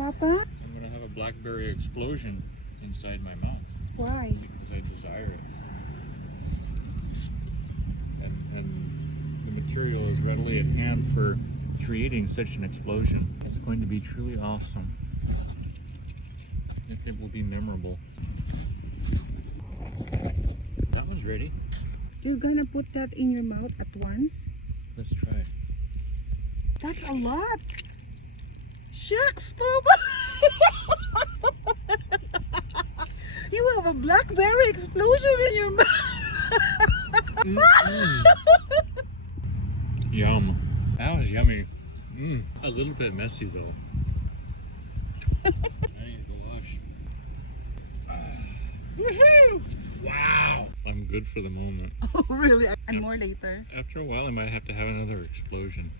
Papa? I'm going to have a Blackberry Explosion inside my mouth. Why? Because I desire it. And the material is readily at hand for creating such an explosion. It's going to be truly awesome. It will be memorable. That one's ready. You're gonna put that in your mouth at once? Let's try. That's a lot! Shucks, Papa! You have a Blackberry Explosion in your mouth! Yum. That was yummy. A little bit messy though. I need to wash. Woohoo! Wow! I'm good for the moment. Oh, really? And more later. After a while, I might have to have another explosion.